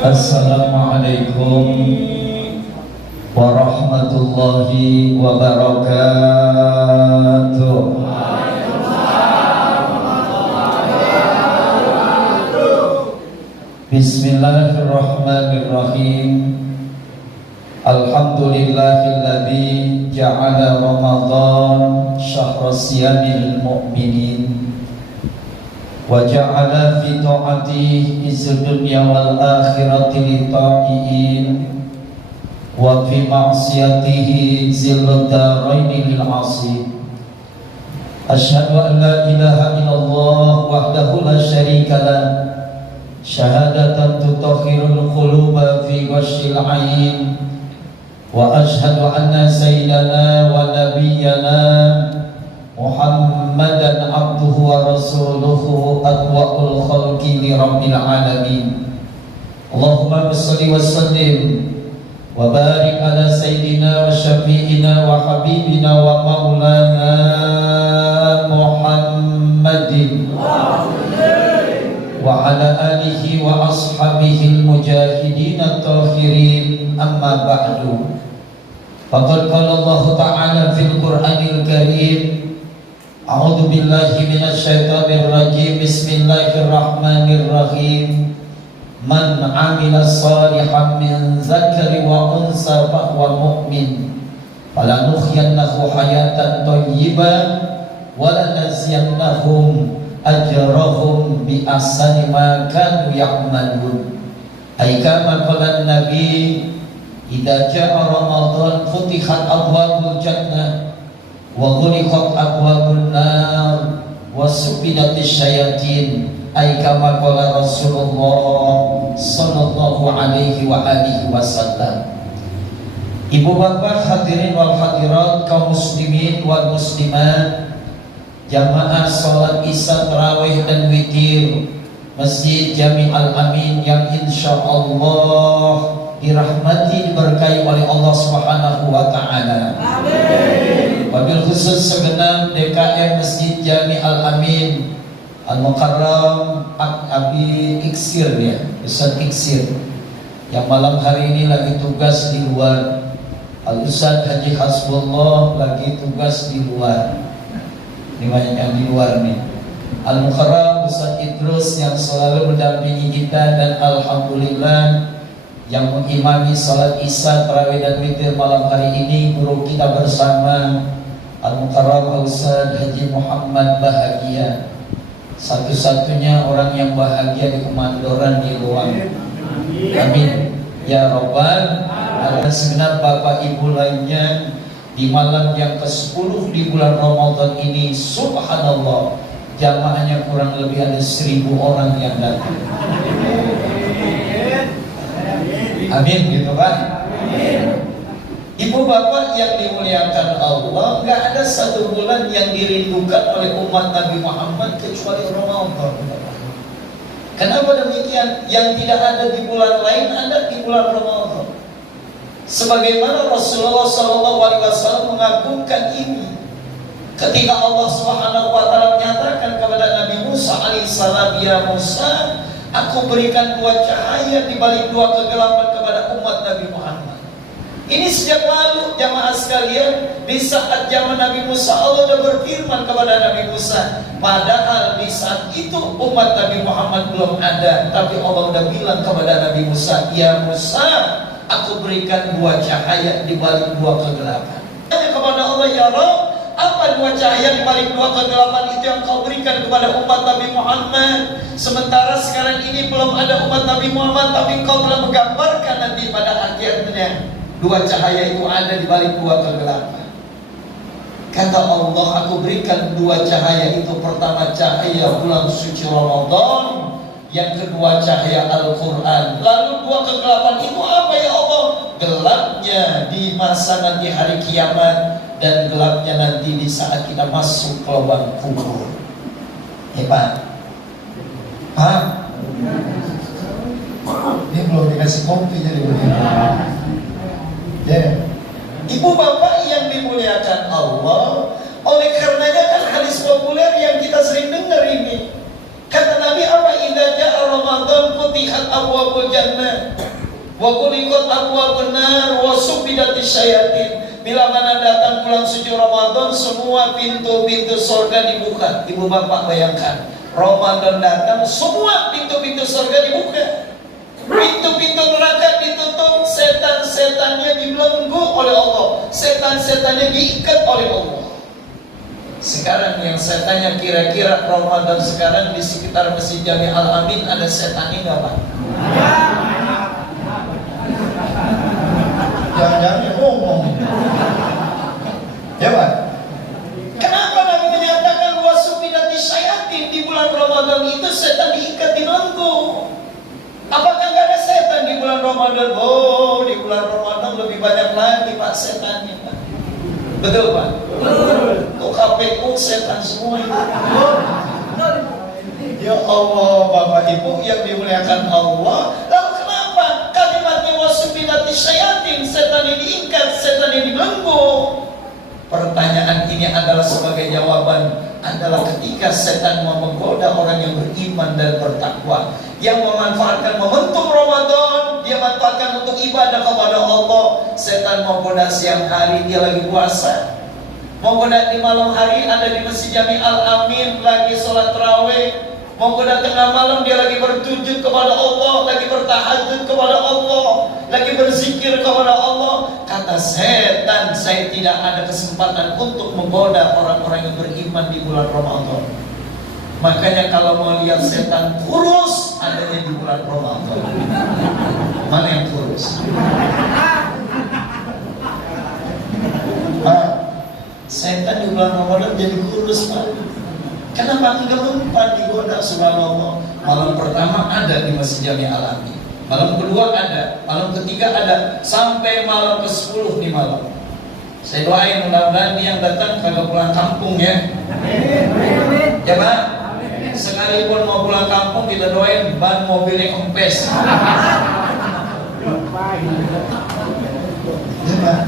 Assalamualaikum warahmatullahi wabarakatuh. Bismillahirrahmanirrahim. Alhamdulillahilladzi ja'ala Ramadan syahra siyamil mu'minin wa ja'ala fi ta'atihi izz dunya wal akhirati lit-ta'iin wa fi ma'siyatihi zillud daraini lil 'asi. Asyhadu an la ilaha illallah wahdahu la syarika lah syahadatan tutahhirul quluba fi ghashil 'ain wa asyhadu anna sayyidana wa nabiyyana Muhammadan abduhu wa rasuluhu atwa'ul khalqi li rabbil alamin. Allahumma shalli wa sallim wa barik ala sayyidina wa syafi'ina wa habibina wa maulana Muhammadin wa ala alihi wa ashabihi al-mujahidin at-tahirin, amma ba'du. Faqad qala Allah ta'ala fil Qur'anil Karim, a'udzu billahi minasy syaithanir rajim, bismillahirrahmanirrahim. Man 'amila shalihan min dzakarin wa unsa fa huwa mu'min falanuhyiyannahu hayatan thayyibah wa lanaziyannahum ajrahum bi ahsani ma kanu ya'malun. Ay kama qala an-nabi, idza jaa Ramadan futihat abwabul jannah wa ghuliqat abwabun nar wa sufidatis syayatin. Ay kama qala Rasulullah sallallahu alaihi wa alihi wasallam. Ibu bapak hadirin wal hadirat, kaum muslimin wal muslimat, jamaah salat isya, tarawih dan witir Masjid Jami Al-Amin yang insyaallah dirahmati, diberkahi oleh Allah Subhanahu wa taala. Amin. Wabil khusus segenap DKM Masjid Jami Al-Amin Al-Mukarram Abi Iksir, ya, Ustaz Iksir, yang malam hari ini lagi tugas di luar. Al-Ustaz Haji Hasbullah lagi tugas di luar. Ini banyak yang di luar nih. Al-Mukarram Ustaz Idrus yang selalu mendampingi kita, dan alhamdulillah yang mengimami salat isya, tarawih dan witir malam hari ini guru kita bersama Al-Mukarram Ustaz Haji Muhammad Bahagia, satu-satunya orang yang bahagia di Kemandoran di luar. Amin ya Rabbal. Ada segenap bapak ibu lainnya di malam yang ke-10 di bulan Ramadan ini, subhanallah, jamaahnya kurang lebih ada 1000 orang yang datang. Amin gitu kan? Ibu bapak yang dimuliakan Allah, gak ada satu bulan yang dirindukan oleh umat Nabi Muhammad kecuali Ramadan. Kenapa demikian? Yang tidak ada di bulan lain ada di bulan Ramadan. Sebagaimana Rasulullah SAW mengagungkan ini ketika Allah Subhanahu wa taala menyatakan kepada Nabi Musa alaihissalam, ya Musa, aku berikan 2 cahaya di balik 2 kegelapan kepada umat Nabi Muhammad. Ini sejak lalu jamaah sekalian, di saat zaman Nabi Musa Allah sudah berfirman kepada Nabi Musa, padahal di saat itu umat Nabi Muhammad belum ada, tapi Allah sudah bilang kepada Nabi Musa, ya Musa, aku berikan 2 cahaya di balik 2 kegelapan. Tanya kepada Allah, ya Rabb, apa 2 cahaya di balik 2 kegelapan itu yang kau berikan kepada umat Nabi Muhammad? Sementara sekarang ini belum ada umat Nabi Muhammad, tapi kau telah menggambarkan nanti pada akhirnya 2 cahaya itu ada di balik 2 kegelapan. Kata Allah, aku berikan 2 cahaya itu. Pertama cahaya bulan suci Ramadan, yang kedua cahaya Al-Quran. Lalu 2 kegelapan itu apa ya Allah? Gelapnya di masa nanti hari kiamat, dan gelapnya nanti di saat kita masuk ke lubang kubur. Hebat. Hah? Ini belum dikasih kopi jadi begini. Ya. Ibu bapak yang dimuliakan Allah, oleh karenanya kan hadis populer yang kita sering dengar ini. Kata Nabi apa? Idza jaa Ramadan futihat abwabul jannah Wa kulikot abwabun nar wa subidatis syayatin. Bila mana datang bulan suci Ramadan, semua pintu-pintu surga dibuka. Ibu bapak bayangkan, Ramadan datang, semua pintu-pintu surga dibuka. Pintu-pintu neraka ditutup, setan-setannya dibelenggu oleh Allah, setan-setannya diikat oleh Allah. Sekarang yang setannya kira-kira Ramadan sekarang di sekitar Masjid Jami Al-Amin ada setannya nggak Pak? Jangan-jangan ngomong. Ya Pak? Kenapa Nabi menyatakan wasubidati syayatin di bulan Ramadan itu setan diikat di belenggu? Apakah nggak ada setan di bulan Ramadan? Oh, di bulan Ramadan lebih banyak lagi Pak setannya Pak. Betul Pak? Betul. Kok KPU setan semua itu? Ya Allah, Bapak Ibu yang dimuliakan Allah. Lalu kenapa kalimatnya wasubidati syayatin, setan ini diikat, setan ini dibelenggu? Pertanyaan ini adalah sebagai jawaban adalah ketika setan mau menggoda orang yang beriman dan bertakwa, yang memanfaatkan momentum Ramadan, dia manfaatkan untuk ibadah kepada Allah. Setan mau goda siang hari, dia lagi puasa. Mau goda di malam hari, ada di Masjid Jami Al-Amin lagi sholat tarawih. Mau goda tengah malam, dia lagi bersujud kepada Allah, lagi bertahajud kepada Allah, lagi berzikir kepada Allah. Kata setan, saya tidak ada kesempatan untuk menggoda orang-orang yang beriman di bulan Ramadan. Makanya kalau mau lihat setan kurus, adanya di bulan Ramadan. Mana yang kurus? Setan di bulan Ramadan jadi kurus Pak. Kenapa enggak mempan digoda? Subhanallah. Malam pertama ada di Masjid Jami Al-Amin, malam kedua ada, malam ketiga ada, sampai malam ke-10 di malam. Saya doain mudah-mudahan yang datang kagak pulang kampung ya. Ya Pak. Sekalipun mau pulang kampung kita doain ban mobilnya kempes. Ya Pak.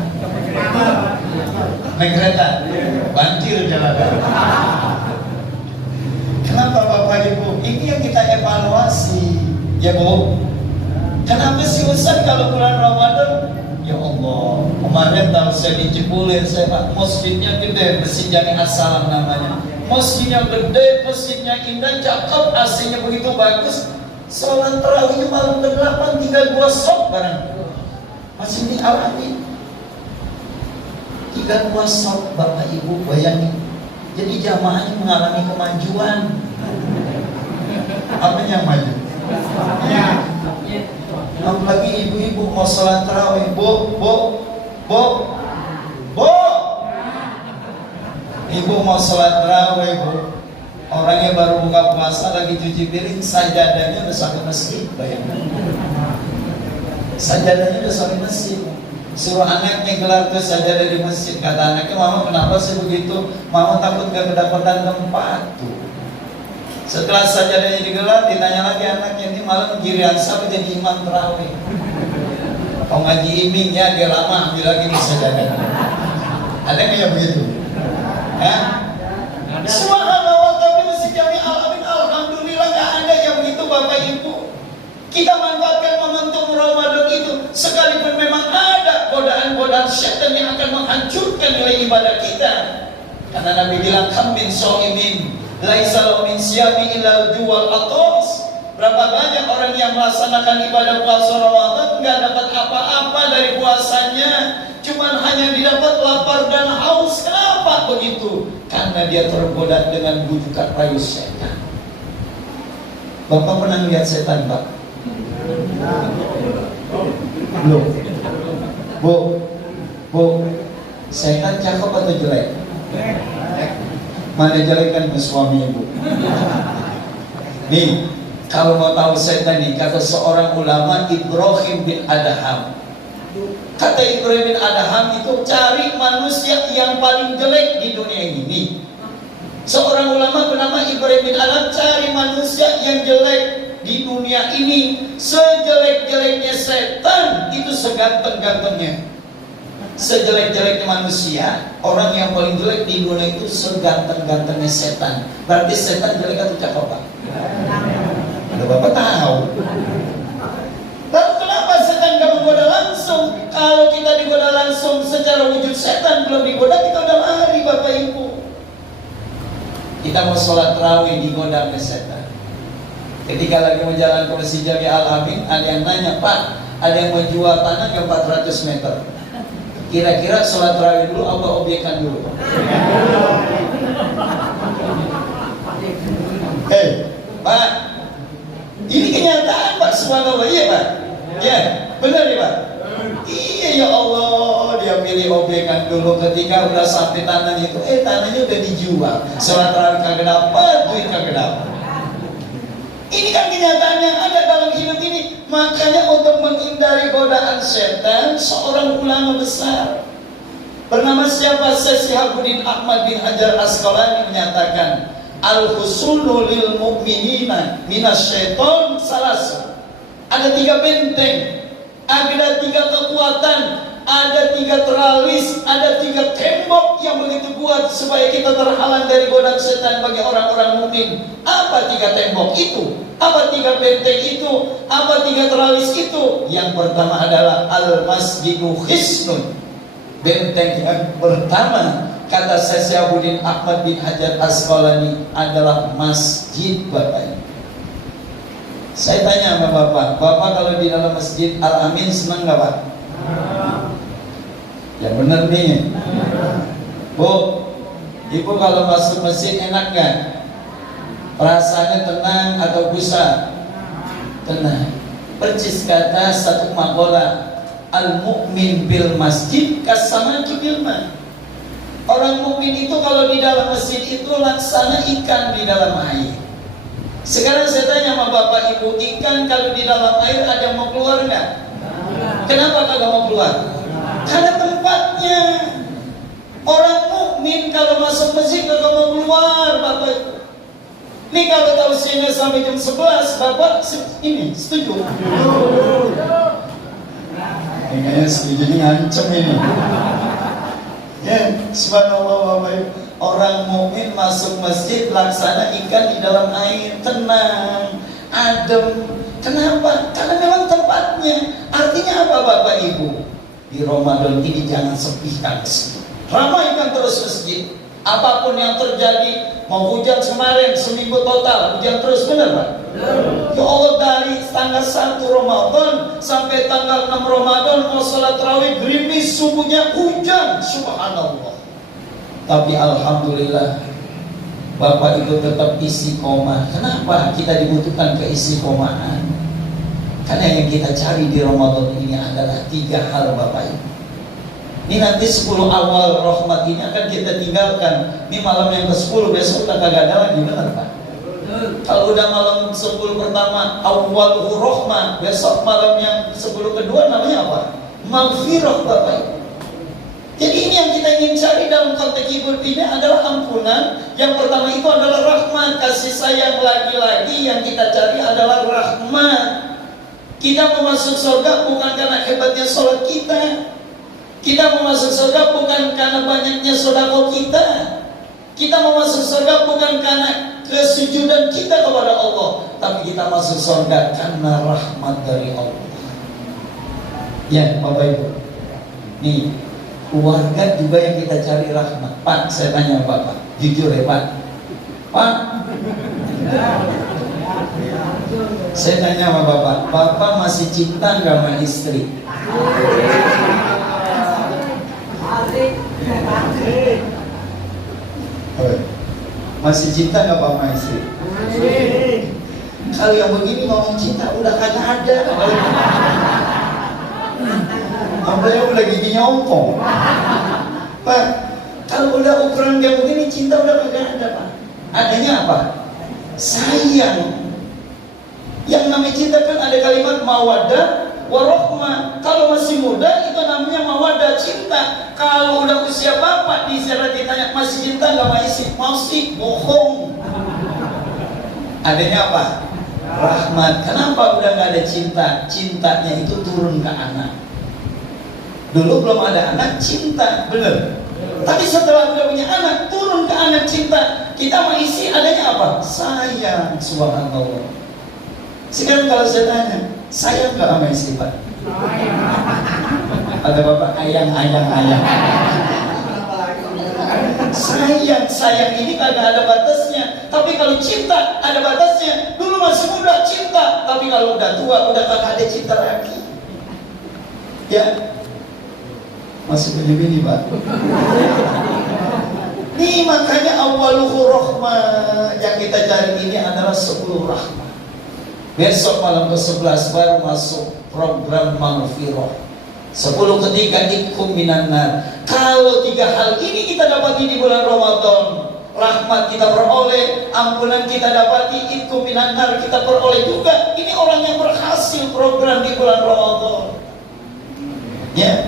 Naik kereta, banjir jalan. Kenapa Bapak Ibu? Ini yang kita evaluasi, ya Bu. Kenapa sih Ustaz kalau bulan Ramadan? Ya Allah, kemarin tahu saya dicepulin, saya Pak, masjidnya gede, Masjid Jami As-Salam namanya. Masjidnya gede, masjidnya indah, cakep, AC-nya begitu bagus. Sholat tarawihnya malam ke-8 tinggal 2 shot barang. Masih dialami. Tinggal 2 shot Bapak Ibu, bayangin. Jadi jamaahnya mengalami kemajuan. Apa yang maju? Ya. Apalagi ibu-ibu mau sholat tarawih, Bu. Ibu mau sholat tarawih, Bu. Orangnya baru buka puasa, lagi cuci piring, sajadahnya udah sampai masjid, bayangkan. Sajadahnya udah sampai masjid. Suruh anaknya gelar tuh sajadah di masjid. Kata anaknya, Mama kenapa sih begitu? Mama takut gak kedapatan tempat tuh. Setelah sajadahnya digelar, ditanya lagi anaknya, ini malam giliran siapa jadi imam tarawih? Kalau ngaji iming ya dia lama ambil lagi nih sajadah. Ada nggak yang begitu? Ya? Subhanallah, tapi Masjid Jami Al-Amin alhamdulillah nggak ada yang begitu Bapak Ibu. Kita manfaatkan momentum Ramadan itu, sekalipun memang ada godaan-godaan syaitan yang akan menghancurkan nilai ibadah kita. Karena Nabi bilang, kam min shaimin laisa lahu min siyami illa juwal atos. Berapa banyak orang yang melaksanakan ibadah puasa Ramadan nggak dapat apa-apa dari puasanya, cuman hanya didapat lapar dan haus. Kenapa begitu? Karena dia tergoda dengan bujukan rayu setan. Bapak pernah lihat setan, Pak? Belum. Bu, setan cakep atau jelek? Mana jelek kan suami ibu? Nih, kalau mau tahu setan nih, kata seorang ulama Ibrahim bin Adham. Kata Ibrahim bin Adham itu cari manusia yang paling jelek di dunia ini. Seorang ulama bernama Ibrahim bin Adham cari manusia yang jelek di dunia ini. Sejelek-jeleknya setan itu seganteng-gantengnya. Sejelek-jeleknya manusia, orang yang paling jelek di dunia itu seganteng-gantengnya setan. Berarti setan jelek atau cakep, Pak? Ada Bapak tahu. Lalu kenapa setan gak langsung secara wujud setan belum digoda, kita udah lari Bapak Ibu. Kita mau sholat tarawih digoda oleh setan. Ketika lagi mau jalan ke Masjid Jami Al-Amin, ada yang nanya, Pak, ada yang mau jual tanah ke 400 meter. Kira-kira sholat tarawih dulu apa obyekan dulu? Pak, ini kenyataan Pak, subhanallah, iya Pak? Ya, benar ya Pak? Iya ya Allah, dia pilih obyekan dulu. Ketika udah sampai tanah itu, tanahnya udah dijual. Sholat tarawih kagak dapat, duit kagak dapat. Ini kan kenyataan yang ada dalam hidup ini. Makanya untuk menghindari godaan setan, seorang ulama besar bernama siapa? Syekh Syihabuddin Ahmad bin Hajar Asqalani menyatakan, al-husulu lil mu'minina minasyaiton salasa. Ada 3 benteng, ada 3 kekuatan, ada 3 teralis, ada 3 tembok yang begitu kuat supaya kita terhalang dari godaan setan bagi orang-orang mukmin. Apa 3 tembok itu? Apa 3 benteng itu? Apa 3 teralis itu? Yang pertama adalah al-masjidu hisnun. Benteng yang pertama, kata Syekh Syihabuddin Ahmad bin Hajar Asqalani, adalah masjid Bapak Ibu. Saya tanya sama Bapak, Bapak kalau di dalam Masjid Al-Amin senang nggak Pak? Ya benar nih. Bu, Ibu kalau masuk masjid enak nggak? Perasaannya tenang atau gusar? Tenang. Percis kata satu maqalah, al-mu'min bil masjid kasamaki bil ma. Orang mukmin itu kalau di dalam masjid itu laksana ikan di dalam air. Sekarang saya tanya sama Bapak Ibu, ikan kalau di dalam air ada yang mau keluar nggak? Kenapa kagak mau keluar? Karena tempatnya. Orang mukmin kalau masuk masjid kagak mau keluar Bapak Ibu. Ini kalau tahu sini sampai jam 11, Bapak ini setuju? Kayaknya setuju, ini ngancem ini. Ya, subhanallah Bapak Ibu. Orang mukmin masuk masjid laksana ikan di dalam air, tenang, adem. Kenapa? Karena memang tempatnya. Artinya apa Bapak Ibu? Di Ramadan ini jangan sepihkan masjid. Ramaikan terus masjid. Apapun yang terjadi, mau hujan kemarin seminggu total, hujan terus, benar Pak? Ya Allah, dari tanggal 1 Ramadan sampai tanggal 6 Ramadan mau sholat tarawih gerimis, subuhnya hujan, subhanallah. Tapi alhamdulillah Bapak Ibu tetap istiqomah. Kenapa kita dibutuhkan keistiqomahan? Karena yang kita cari di Ramadan ini adalah 3 hal Bapak Ibu. Ini nanti 10 awal rahmat ini akan kita tinggalkan. Ini malam yang ke-10, besok udah kagak ada lagi, benar Pak? Kalau udah malam 10 pertama awal rahmat, besok malam yang 10 kedua namanya apa? Maghfirah Bapak Ibu. Jadi ini yang kita ingin cari dalam konteks hidup ini adalah ampunan. Yang pertama itu adalah rahmat, kasih sayang. Lagi-lagi yang kita cari adalah rahmat. Kita mau masuk surga bukan karena hebatnya sholat kita. Kita mau masuk surga bukan karena banyaknya sedekah kita. Kita mau masuk surga bukan karena kesujudan kita kepada Allah, tapi kita masuk surga karena rahmat dari Allah. Ya Bapak Ibu, nih keluarga juga yang kita cari rahmat. Pak, saya tanya Bapak, jujur ya Pak. Pak, saya tanya sama Bapak, Bapak masih cinta nggak sama istri? Masih cinta nggak sama istri? Kalau yang begini ngomong cinta udah kagak ada. Apalagi udah giginya ompong. Pak, kalau udah ukuran kayak begini cinta udah kagak ada Pak. Adanya apa? Sayang. Yang namanya cinta kan ada kalimat mawaddah warohmah. Kalau masih muda itu namanya mawaddah, cinta. Kalau udah usia bapak diseret ditanya masih cinta nggak sama istri? Masih, bohong. Adanya apa? Rahmat. Kenapa udah nggak ada cinta? Cintanya itu turun ke anak. Dulu belum ada anak cinta, bener. Tapi setelah udah punya anak, turun ke anak cinta. Kita sama istri adanya apa? Sayang, subhanallah. Sekarang kalau saya tanya, sayang nggak sama istri Pak? Ada bapak ayang. Sayang ini kagak ada batasnya. Tapi kalau cinta ada batasnya. Dulu masih muda cinta, tapi kalau udah tua udah kagak ada cinta lagi. Ya, masih punya bini Pak. Nih makanya awaluhu rahmah. Yang kita cari ini adalah 10 rahmah. Besok malam ke-11 baru masuk program maghfirah. 10 ketika ikum minan nar. Kalau 3 hal ini kita dapati di bulan Ramadan, rahmat kita peroleh, ampunan kita dapati, ikum minan nar kita peroleh juga. Ini orang yang berhasil program di bulan Ramadan. Ya,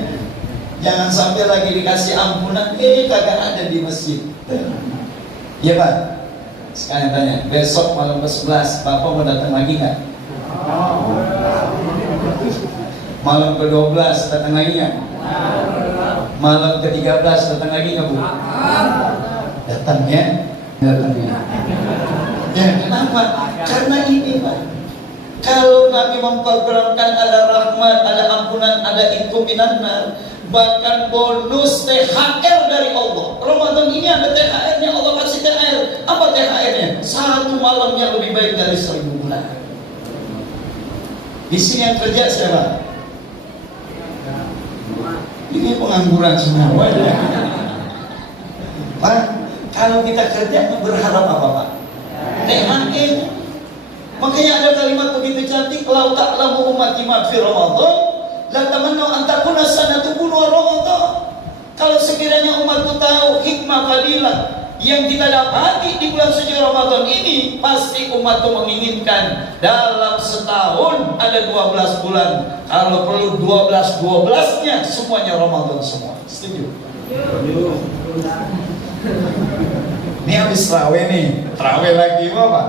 jangan sampai lagi dikasih ampunan, kagak ada di masjid. Ya Pak, sekarang tanya, besok malam ke-11 Bapak mau datang lagi nggak? Malam ke-12 datang lagi nggak? Malam ke-13 datang lagi nggak Bu? Datang ya? Ya, kenapa? Karena ini Pak, kalau Nabi memprogramkan ada rahmat, ada ampunan, ada ikum minan nar, bahkan bonus THR dari Allah. Ramadan ini ada THR-nya, Allah kasih THR. Apa THR-nya? 1 malam yang lebih baik dari 1000 bulan. Di sini yang kerja siapa? Ini pengangguran semua. Pak, kalau kita kerja berharap apa Pak? THR. Makanya ada kalimat begitu cantik, lau ta'lamu ummati ma fi Ramadan la tamannu an takuna sanatu wa Ramadan. Kalau sekiranya umatku tahu hikmah fadilah yang kita dapati di bulan suci Ramadan ini, pasti umatku menginginkan dalam setahun ada 12 bulan. Kalau perlu 12-12-nya semuanya Ramadan semua. Setuju? Ini habis terawih nih, terawih lagi apa?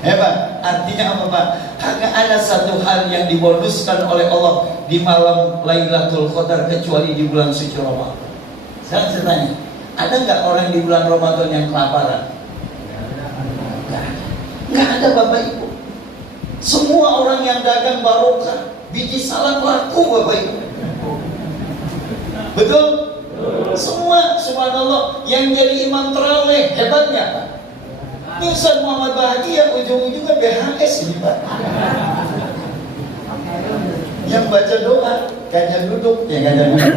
Hebat, artinya apa Pak? Hanya ada satu hal yang dibonuskan oleh Allah di malam Lailatul Qadar kecuali di bulan suci Ramadan. Sekarang saya tanya, ada nggak orang di bulan Ramadan yang kelaparan? Nggak ada Bapak Ibu. Semua orang yang dagang barokah, biji salam laku Bapak Ibu. Betul? Semua, subhanallah, yang jadi imam tarawih hebatnya Pak. Ustaz Muhammad Bahagia ujung-ujungnya BHS ini Pak. Yang baca doa gajah duduk, ya gajah duduk.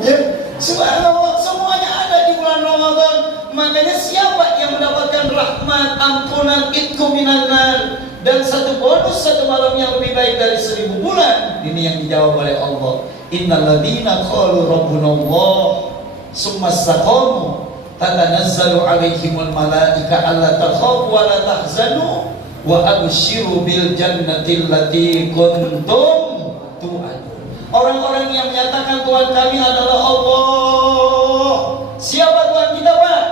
Ya, subhanallah, semuanya ada di bulan Ramadan. Makanya siapa yang mendapatkan rahmat, ampunan, itqu minan nar, dan satu bonus satu malam yang lebih baik dari 1000 bulan, ini yang dijawab oleh Allah. Innal ladzina qalu rabbunallah summa istaqamu tatanazzalu alaihimul malaika alla takhafu wa la tahzanu wa abshiru bil jannati allati kuntum tu'adun. Orang-orang yang menyatakan Tuhan kami adalah Allah. Siapa Tuhan kita Pak?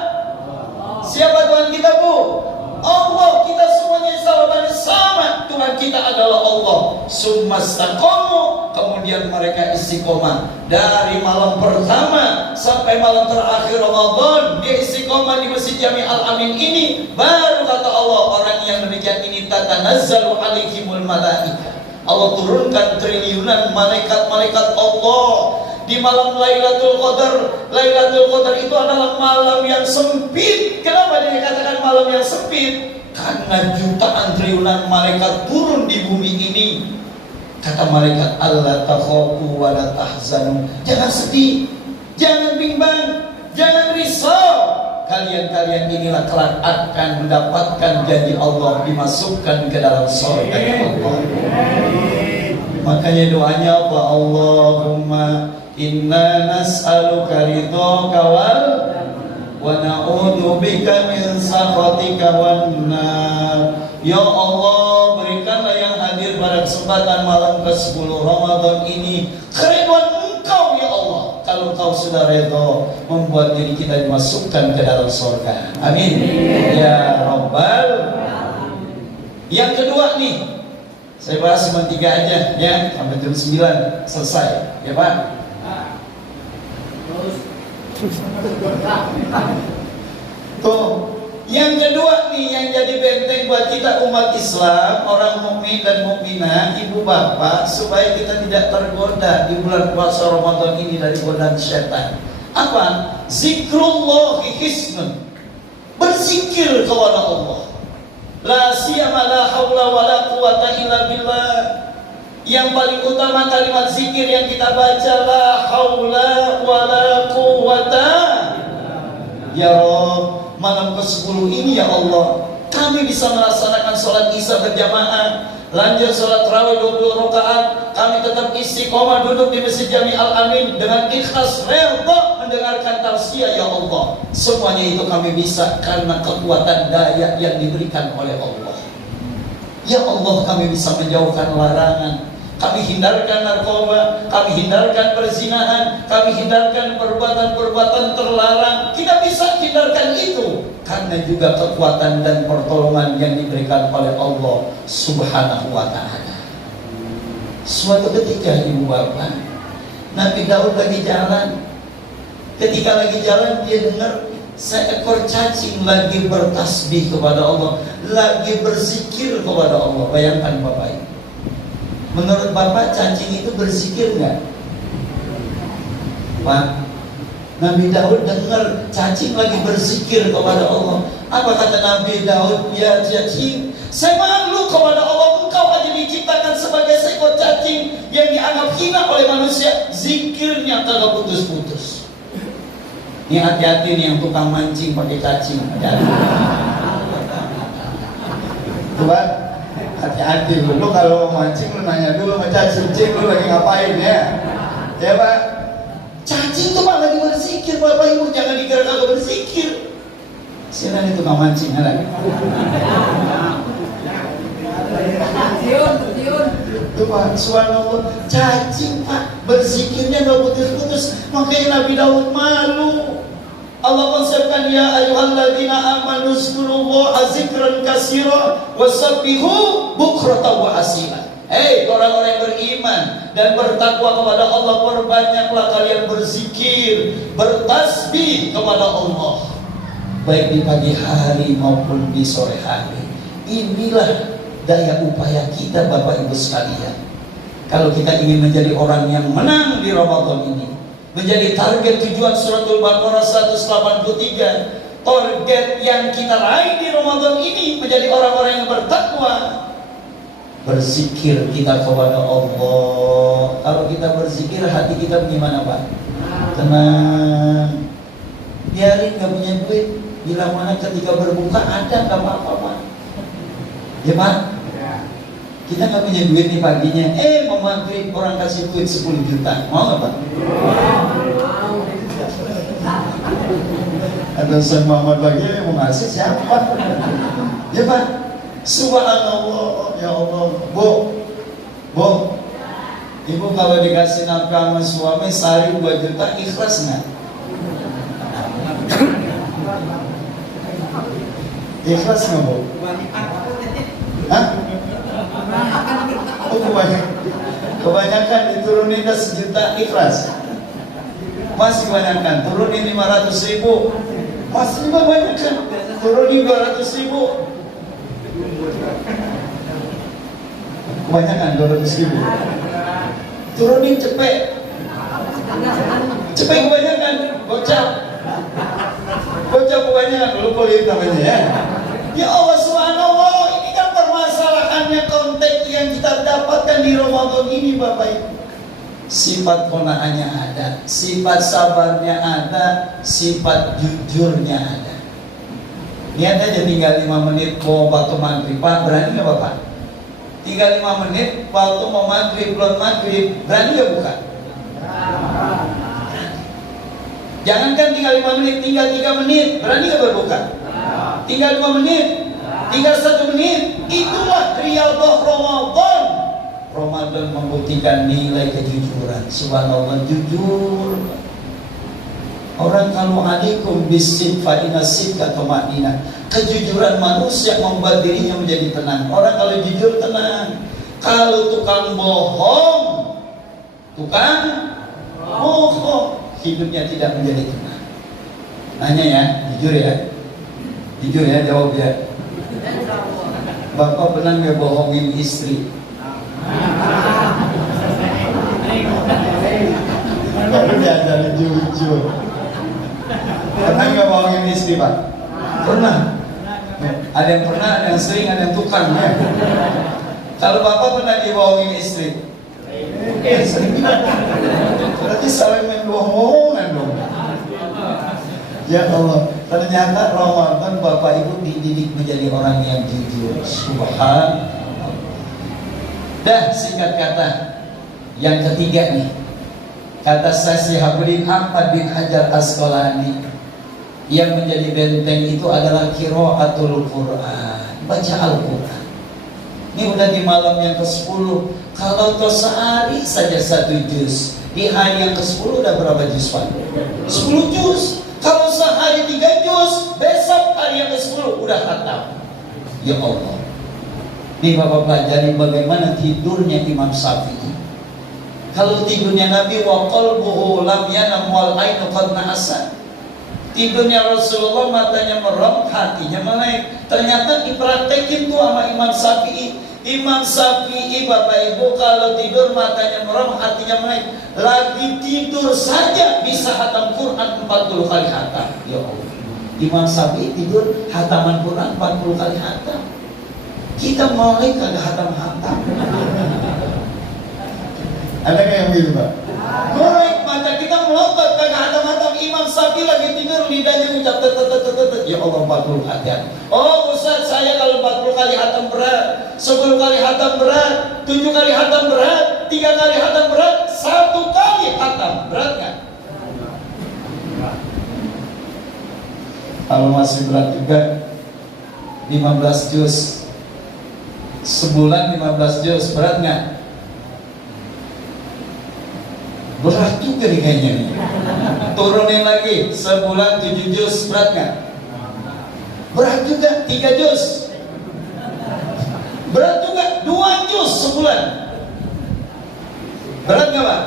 Siapa Tuhan kita Bu? Allah. Kita semuanya jawabannya sama. Tuhan kita adalah Allah. Summa istaqamu, kemudian mereka istiqomah dari malam pertama sampai malam terakhir Ramadan. Dia istiqomah di Masjid Jami Al-Amin ini. Baru kata Allah, orang yang demikian ini tatanazzalu alaihimul malaika. Allah turunkan triliunan malaikat-malaikat Allah di malam Lailatul Qadar. Lailatul Qadar itu adalah malam yang sempit. Kenapa dikatakan malam yang sempit? Karena jutaan triliunan malaikat turun di bumi ini. Kata malaikat, alla takhafu wa la tahzanu. Jangan sedih, jangan bimbang, jangan risau. Kalian inilah kelak akan mendapatkan janji Allah, dimasukkan ke dalam surga Allah. Makanya doanya apa? Allahumma inna nas'aluka ridhaka wa na'udzu bika min sakhatika wan nar. Ya Allah, berikanlah yang hadir pada kesempatan malam ke-10 Ramadan ini keridhaan Engkau ya Allah. Kalau Engkau sudah redha, membuat diri kita dimasukkan ke dalam surga. Amin. Ya Rabbal. Yang kedua nih, saya bahas cuma 3 aja ya, sampai jam 9 selesai ya Pak. Tuh, yang kedua nih yang yang jadi benteng buat kita umat Islam, orang mukmin dan mukminah, ibu bapak, supaya kita tidak tergoda di bulan puasa Ramadan ini dari godaan syaitan. Apa? Zikrullahi hisnun. Berzikir kepada Allah. La siyama la haula wa la quwata illa billah. Yang paling utama kalimat zikir yang kita baca, la haula wa la quwata. Ya Rabb, malam ke-10 ini ya Allah, kami bisa melaksanakan sholat isya berjamaah, lanjut sholat tarawih 20 rakaat, kami tetap istiqomah duduk di Masjid Jami Al-Amin dengan ikhlas redha mendengarkan tausiah ya Allah. Semuanya itu kami bisa karena kekuatan daya yang diberikan oleh Allah. Ya Allah, kami bisa menjauhkan larangan, kami hindarkan narkoba, kami hindarkan perzinahan, kami hindarkan perbuatan-perbuatan terlarang. Kita bisa hindarkan itu karena juga kekuatan dan pertolongan yang diberikan oleh Allah Subhanahu wa ta'ala. Suatu ketika ibu bapak, Nabi Daud lagi jalan. Ketika lagi jalan dia dengar seekor cacing lagi bertasbih kepada Allah, lagi berzikir kepada Allah. Bayangkan bapak ini. Menurut bapak cacing itu berzikir nggak? Pak, Nabi Daud dengar cacing lagi berzikir kepada Allah. Apa kata Nabi Daud? Ya cacing, saya malu kepada Allah, engkau aja diciptakan sebagai seekor cacing yang dianggap hina oleh manusia, zikirnya kagak putus-putus. Ini hati-hati nih yang tukang mancing pakai cacing. Tuhan, hati-hati lu kalau mancing lu nanya dulu sama cacing lu lagi ngapain ya. Ya Pak, cacing tuh Pak lagi berzikir, Bapak Ibu jangan dikira kagak berzikir. Siapa itu tukang mancing ada? Itu Pak, subhanallah, cacing Pak berzikirnya nggak putus-putus, makanya Nabi Daud malu. Allah konsepkan ya ayyuhalladzina amanu zkurullaha zikran katsira wasabbihu bukratan wa asila. Hei orang-orang yang beriman dan bertakwa kepada Allah, perbanyaklah kalian berzikir, bertasbih kepada Allah, baik di pagi hari maupun di sore hari. Inilah daya upaya kita Bapak Ibu sekalian. Kalau kita ingin menjadi orang yang menang di Ramadan ini, menjadi target tujuan suratul Baqarah 183, target yang kita raih di Ramadan ini menjadi orang-orang yang bertakwa, berzikir kita kepada Allah. Kalau kita berzikir, hati kita bagaimana Pak? Tenang. Biarin gak punya duit, bila mana ketika berbuka ada, gak apa-apa Pak. Ya Pak? Kita nggak punya duit nih paginya, mau maghrib orang kasih duit 10 juta, mau nggak Pak? Ada Ustaz Muhammad lagi yang mau ngasih siapa? Ya Pak, subhanallah, ya Allah. Bu, Ibu kalau dikasih nafkah sama suami sehari 2 juta, ikhlas nggak? Ikhlas nggak Bu? Hah? Oh, kebanyakan diturunin ke 1 juta ikhlas. Masih kebanyakan turunin 500.000, masih kebanyakan turunin 200.000. Kebanyakan 200.000. Turunin cepet kebanyakan, gocap kebanyakan, dulu kulit namanya ya. Ya Allah subhanallah, ini kan permasalahannya konteks yang kita dapatkan di Ramadan ini Bapak Ibu. Sifat qanaahnya ada, sifat sabarnya ada, sifat jujurnya ada. Lihat aja tinggal 5 menit mau waktu maghrib, Pak berani nggak Bapak? Tinggal 5 menit waktu mau maghrib, belum maghrib, berani nggak buka? Jangankan tinggal 5 menit, tinggal 3 menit, berani nggak berbuka? Tinggal 2 menit, tinggal 1 menit, itulah riyadhah Ramadan. Ramadan membuktikan nilai kejujuran. Subhanallah, jujur. Orang kalau alaikum bisid fa inna sidqa tumanina. Kejujuran manusia membuat dirinya menjadi tenang. Orang kalau jujur tenang. Kalau tukang bohong, hidupnya tidak menjadi tenang. Nanya ya, jujur ya. Jujur ya, jawab ya. Bapak pernah nggak bohongin istri? Baru diajarin jujur. Pernah nggak bohongin istri, Pak? Pernah. Ada yang pernah, ada yang sering, ada yang tukang ya. Kalau Bapak pernah dibohongin istri? Sering juga. Berarti saling main bohongan dong. Ya Allah, ternyata Ramadan Bapak Ibu dididik menjadi orang yang jujur. Subhanallah. Dah, singkat kata, yang ketiga nih, kata Syekh Syihabuddin Ahmad bin Hajar Asqalani, yang menjadi benteng itu adalah qiraatul Quran, baca Al-Quran. Ini udah di malam yang ke-10. Kalau toh sehari saja 1 juz, di hari yang ke-10 udah berapa juz, Pak? 10 juz. Kalau sehari 3 juz, besok hari yang ke-10 udah khatam. Ya Allah. Nih Bapak pelajari bagaimana tidurnya Imam Syafi'i. Kalau tidurnya Nabi wa qalbuhu lam yanam wal ainu qad na'asa. Tidurnya Rasulullah, matanya merem, hatinya melek. Ternyata dipraktekin tuh sama Imam Syafi'i. Imam Syafi'i Bapak Ibu kalau tidur matanya merem, hatinya melek. Lagi tidur saja bisa hatam Quran 40 kali hatam. Ya Allah. Imam Syafi'i tidur hataman Quran 40 kali hatam. Kita melek kagak hatam-hatam. Ada nggak yang begitu, Pak? Melek mata kita melotot kagak hatam-hatam. Imam Syafi'i lagi tidur lidahnya ngucap tet. Ya Allah 40 kali. Oh Ustaz, saya kalau 40 kali hatam berat, 10 kali hatam berat, 7 kali hatam berat, 3 kali hatam berat, 1 kali hatam berat nggak? Kalau masih berat juga 15 juz sebulan, 15 juz berat nggak? Berat juga nih kayaknya nih. Turunin lagi sebulan 7 juz berat nggak? Berat juga 3 juz. Berat juga 2 juz sebulan. Berat nggak, Pak?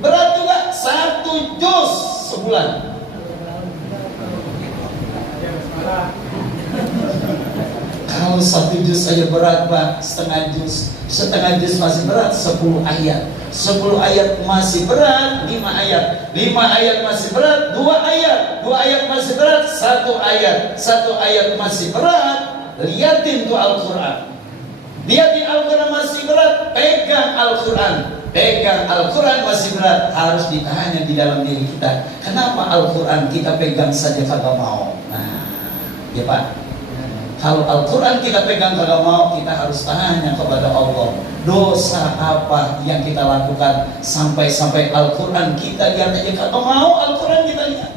Berat juga 1 juz sebulan. Kalau 1 juz saja berat, Pak, setengah juz masih berat, 10 ayat. 10 ayat masih berat, 5 ayat. 5 ayat masih berat, 2 ayat. 2 ayat masih berat, 1 ayat. 1 ayat masih berat, liatin tuh Al-Quran. Liatin Al-Quran masih berat, pegang Al-Quran. Pegang Al-Quran masih berat, harus ditanya di dalam diri kita. Kenapa Al-Quran kita pegang saja kagak mau? Nah, ya Pak. Kalau Al-Quran kita pegang kagak mau, kita harus tanya kepada Allah, dosa apa yang kita lakukan sampai Al-Quran kita lihat aja kagak mau. Al-Quran kita lihat,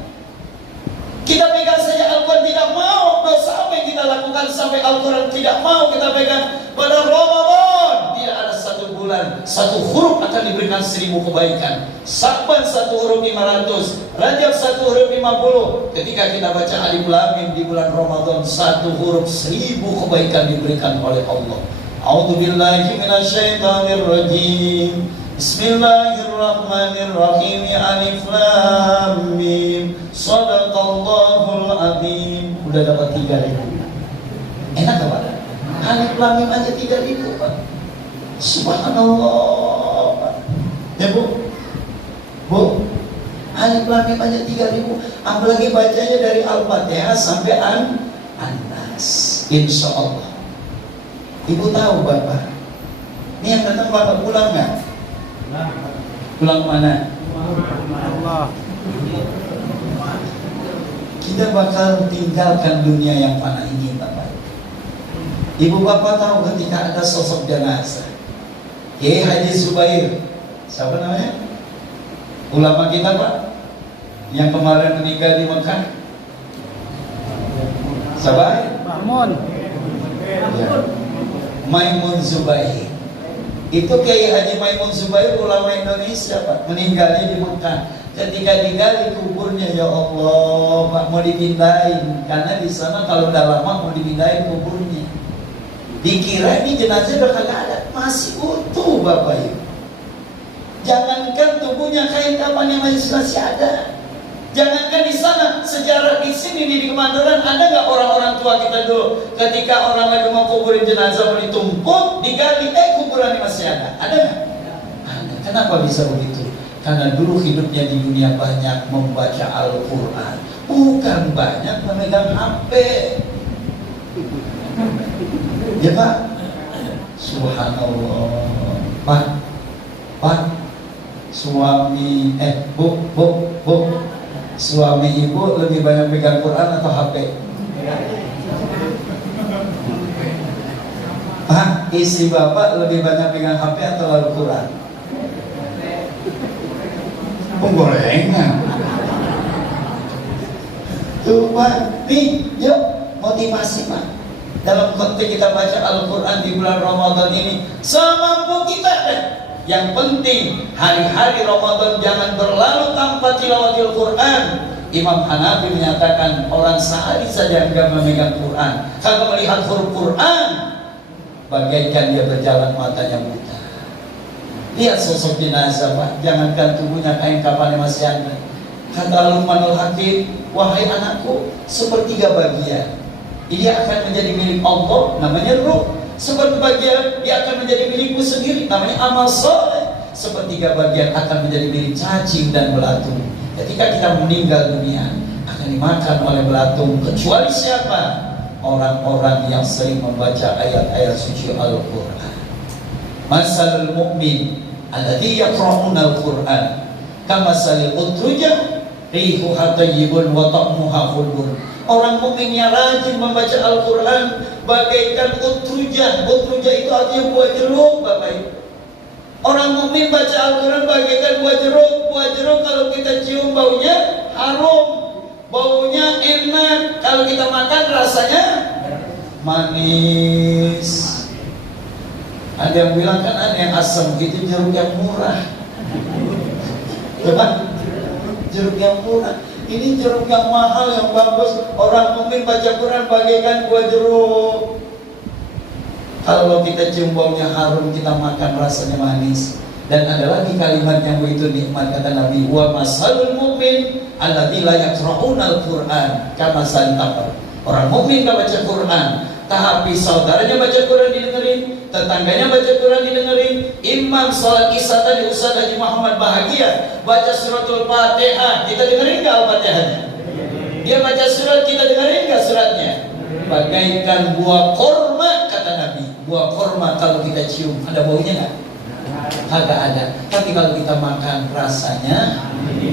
kita pegang saja Al-Quran tidak mau. Dosa apa yang kita lakukan sampai Al-Quran tidak mau kita pegang? Pada Ramadan tidak ada 1 bulan 1 huruf akan diberikan 1000 kebaikan. Sya'ban 1 huruf 500, Rajab 1 huruf 50. Ketika kita baca Alif Lam Mim di bulan Ramadan, 1 huruf 1000 kebaikan diberikan oleh Allah. A'udzubillahi minasyaitonirrajim. Bismillahirrahmanirrahim. Alif Lam Mim. Shadaqallahul azim. Udah dapat 3000. Enak gak, Pak? Alif Lam Mim aja 3000, Pak. Subhanallah, Pak. Ya Bu, Alif Lam Mim aja 3000. Apalagi bacanya dari Al-Fatihah sampai An-Nas. Insya Allah. Ibu tahu Bapak, ini yang datang Bapak pulang nggak? Pulang mana? Kita bakal tinggalkan dunia yang fana ini, Bapak. Ibu Bapak tahu ketika ada sosok jenazah, Kiai Haji Zubair, siapa namanya? Ulama kita, Pak, yang kemarin meninggal di Mekah. Siapa? Ya. Maimun Zubair. Itu Kiai Haji Maimun Zubair, ulama Indonesia, Pak, meninggalnya di Mekah. Ketika digali kuburnya, ya Allah, Pak, mau dipindahin karena di sana kalau udah lama mau dipindahin kuburnya. Dikira ini jenazah udah kagak ada, masih utuh, Bapak Ibu. Jangankan tubuhnya, kain kafannya masih ada. Jangankan di sana, sejarah di sini di Kemandoran ada nggak orang-orang tua kita dulu ketika orang lagi mau kuburin jenazah, mau ditumpuk, digali, kuburannya masih ada. Ada nggak? Ada. Kenapa bisa begitu? Karena dulu hidupnya di dunia banyak membaca Al-Quran, bukan banyak memegang HP. Ya Pak? Subhanallah. Pak, suami, bu, suami ibu lebih banyak pegang Quran atau HP? Pak, istri bapak lebih banyak pegang HP atau Al-Quran? Penggorengan. Tuh Pak, nih, yuk motivasi Pak. Dalam konteks kita baca Al-Quran di bulan Ramadan ini, semampu kita deh. Yang penting hari-hari Ramadan jangan berlalu tanpa tilawatil Quran. Imam Hanafi menyatakan orang sehari saja enggak memegang Quran, kalau melihat huruf Quran bagaikan dia berjalan matanya buta. Lihat sosok jenazah Pak, jangankan tubuhnya, kain kafannya masih ada. Kata Luqmanul Hakim, wahai anakku, sepertiga bagian dia akan menjadi milik Allah, namanya ruh. Sepertiga dia akan menjadi milikmu sendiri, namanya amal soleh. Sepertiga bagian akan menjadi milik cacing dan belatung. Ketika kita meninggal dunia akan dimakan oleh belatung, kecuali siapa? Orang-orang yang sering membaca ayat-ayat suci Al-Quran. Masalul mu'min alladhi yaqra'una Al-Quran kamasalil utrujah rihuha tayyibun wa ta'muha khulbun. Orang mukmin yang rajin membaca Al-Quran bagaikan utrujah. Utrujah itu artinya buah jeruk Bapak Ibu. Orang mukmin baca Al-Quran bagaikan buah jeruk. Buah jeruk kalau kita cium baunya harum, baunya enak. Kalau kita makan rasanya manis. Ada yang bilang kan ada yang asam gitu, jeruk yang murah. Coba, jeruk yang murah. Ini jeruk yang mahal, yang bagus. Orang mukmin baca Quran bagaikan buah jeruk. Kalau kita cium baunya harum, kita makan rasanya manis. Dan ada lagi kalimat yang begitu nikmat, kata Nabi, wa masalul mu'min alladzi la yaqra'una al-Qur'an kamasalil taqar. Orang mukmin enggak baca Quran, tapi saudaranya baca Quran didengerin, tetangganya baca Quran didengerin. Imam salat Isya tadi Ustaz Haji Muhammad bahagia baca suratul Fatihah, kita dengerin enggak Al-Fatihahnya? Dia baca surat, kita dengerin enggak suratnya? Bagaikan buah korma, kata Nabi. Buah korma kalau kita cium ada baunya enggak? Kagak ada. Tapi kalau kita makan rasanya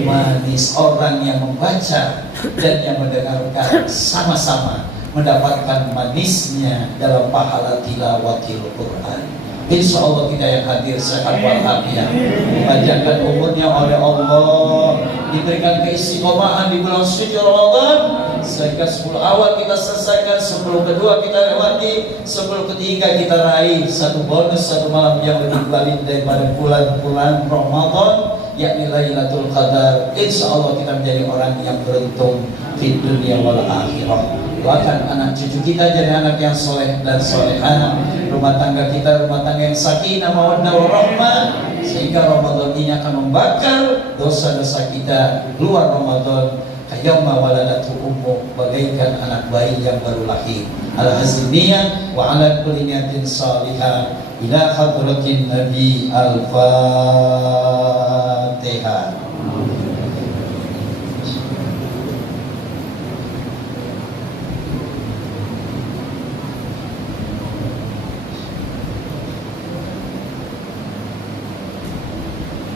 manis. Orang yang membaca dan yang mendengarkan sama-sama mendapatkan manisnya dalam pahala tilawatil Quran. Insya Allah kita yang hadir sehat walafiat, dipanjangkan umurnya oleh Allah, diberikan keistiqomahan di bulan suci Ramadan, sehingga 10 awal kita selesaikan, 10 kedua kita lewati, 10 ketiga kita raih satu bonus, satu malam yang lebih baik daripada bulan-bulan Ramadan, yakni Lailatul Qadar. Insya Allah kita menjadi orang yang beruntung di dunia wal akhirah. Doakan anak cucu kita jadi anak yang soleh dan solehah, rumah tangga kita rumah tangga yang sakinah mawaddah warahmah, sehingga Ramadan ini akan membakar dosa-dosa kita luar Ramadan. Kayyama waladatu ummu, bagaikan anak bayi yang baru lahir. Al-Hazimiyah wa ala kulli niyatin salihah ila hadratin Nabi. Al-Fatihah.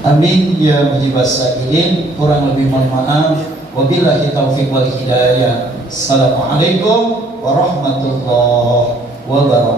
Amin ya mujibas sa'ilin. Kurang lebih mohon maaf. Wabillahi taufiq wal hidayah. Assalamualaikum warahmatullahi wabarakatuh.